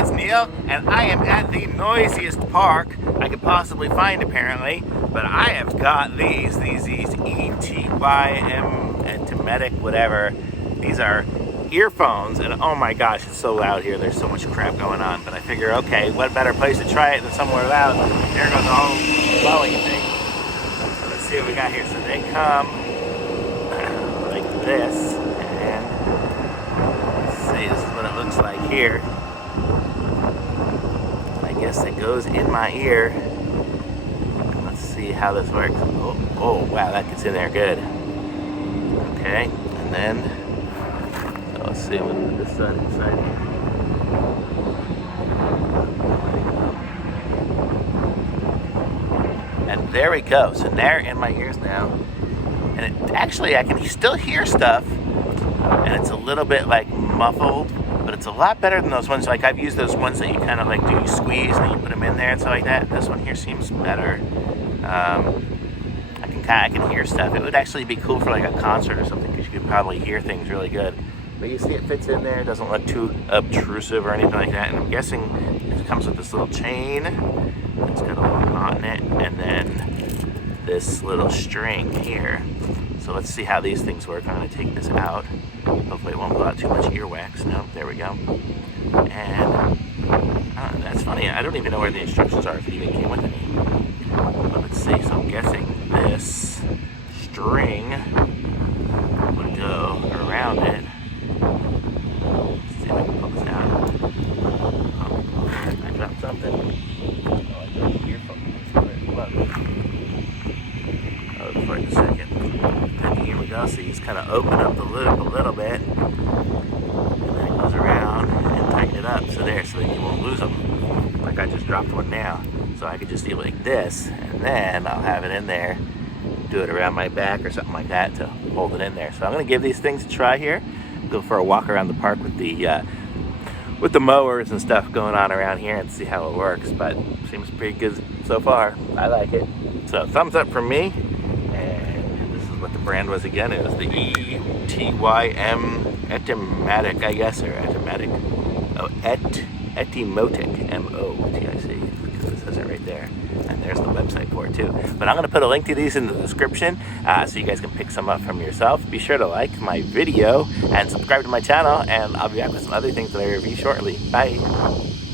it's Neil, and I am at the noisiest park I could possibly find, apparently. But I have got these Etymotic, whatever. These are earphones, and oh my gosh, it's so loud here. There's so much crap going on. But I figure, okay, what better place to try it than somewhere loud? There goes the whole blowing thing. So let's see what we got here. So they come like this, and let's see, this is what it looks like here. I guess it goes in my ear. Let's see how this works. Oh wow, that gets in there good. Okay, and then let's see what this side inside here. And there we go. So they're in my ears now. And it actually, I can still hear stuff. And it's a little bit like muffled, but it's a lot better than those ones. Like I've used those ones that you kind of like do, you squeeze and then you put them in there and stuff like that. This one here seems better. I can hear stuff. It would actually be cool for like a concert or something because you could probably hear things really good. But you see it fits in there. It doesn't look too obtrusive or anything like that. And I'm guessing it comes with this little chain. It's got a little knot in it. And then this little string here. So let's see how these things work. I'm going to take this out. Hopefully it won't blow out too much earwax. No, there we go. And that's funny. I don't even know where the instructions are if it even came with any. But let's see. So I'm guessing this string would go around it. Let's see if I can pull this out. Oh, I dropped something. Oh, I dropped the earphone. I'll look for it in a second. And here we go. So you just kind of open up the loop a little bit. And then it goes around and tighten it up. So there, so that you won't lose them. Like I just dropped one now. So I could just do it like this. And then I'll have it in there. Do it around my back or something like that to hold it in there. So I'm going to give these things a try here. Go for a walk around the park with the mowers and stuff going on around here and see how it works. But seems pretty good so far. I like it. So thumbs up from me. And this is what the brand was again. It was the Etymotic, I guess, or Etymotic. Oh, Etymotic, M-O-T-I-C. Because it says it right there. And there's the website for it too. But I'm going to put a link to these in the description so you guys can pick some up from yourself. Be sure to like my video and subscribe to my channel, and I'll be back with some other things that I review shortly. Bye.